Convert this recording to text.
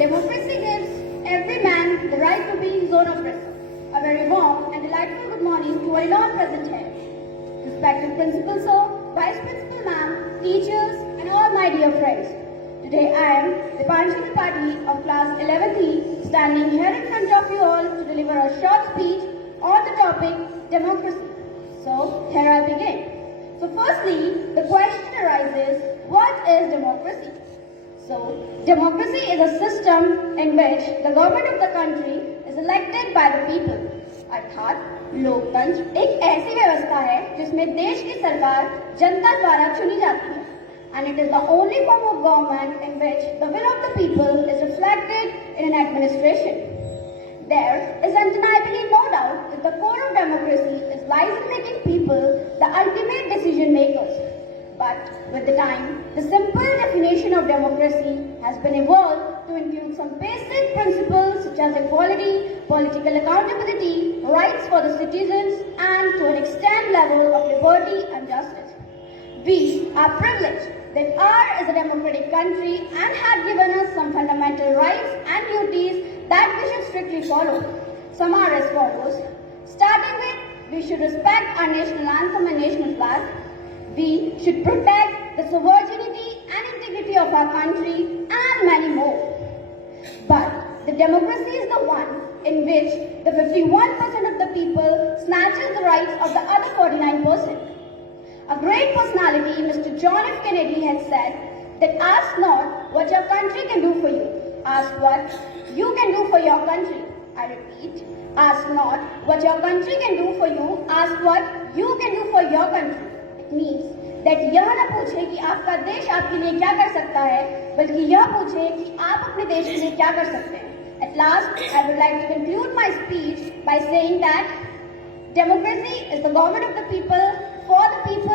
Democracy gives every man the right to be his own oppressor. A very warm and delightful good morning to our all present here. Respected Principal Sir, Vice Principal Ma'am, teachers and all my dear friends. Today I am the Panchali Party of Class 11th E standing here in front of you all to deliver a short speech on the topic democracy. So here I begin. So firstly, the question arises, what is democracy? So, democracy is a system in which the government of the country is elected by the people. अर्थात लोकतंत्र एक ऐसी व्यवस्था है जिसमें देश की सरकार जनता द्वारा चुनी जाती है. And it is the only form of government in which the will of the people is reflected in an administration. There is undeniably no doubt that the core of democracy is lies in making people the ultimate decision makers. But with the time, the simple definition of democracy has been evolved to include some basic principles such as equality, political accountability, rights for the citizens, and to an extent level of liberty and justice. We are privileged that ours is a democratic country and have given us some fundamental rights and duties that we should strictly follow. Some are as follows. Starting with, we should respect our national anthem and national flag. We should protect the sovereignty and integrity of our country and many more. But the democracy is the one in which the 51% of the people snatches the rights of the other 49%. A great personality, Mr. John F. Kennedy, had said that ask not what your country can do for you, ask what you can do for your country. I repeat, ask not what your country can do for you, ask what you can do for your country. Means that यह न पूछे कि आपका देश आपके लिए क्या कर सकता है, बल्कि यह पूछे कि आप अपने देश के लिए क्या कर सकते हैं. At last, I would like to conclude my speech by saying that democracy is the government of the people, for the people,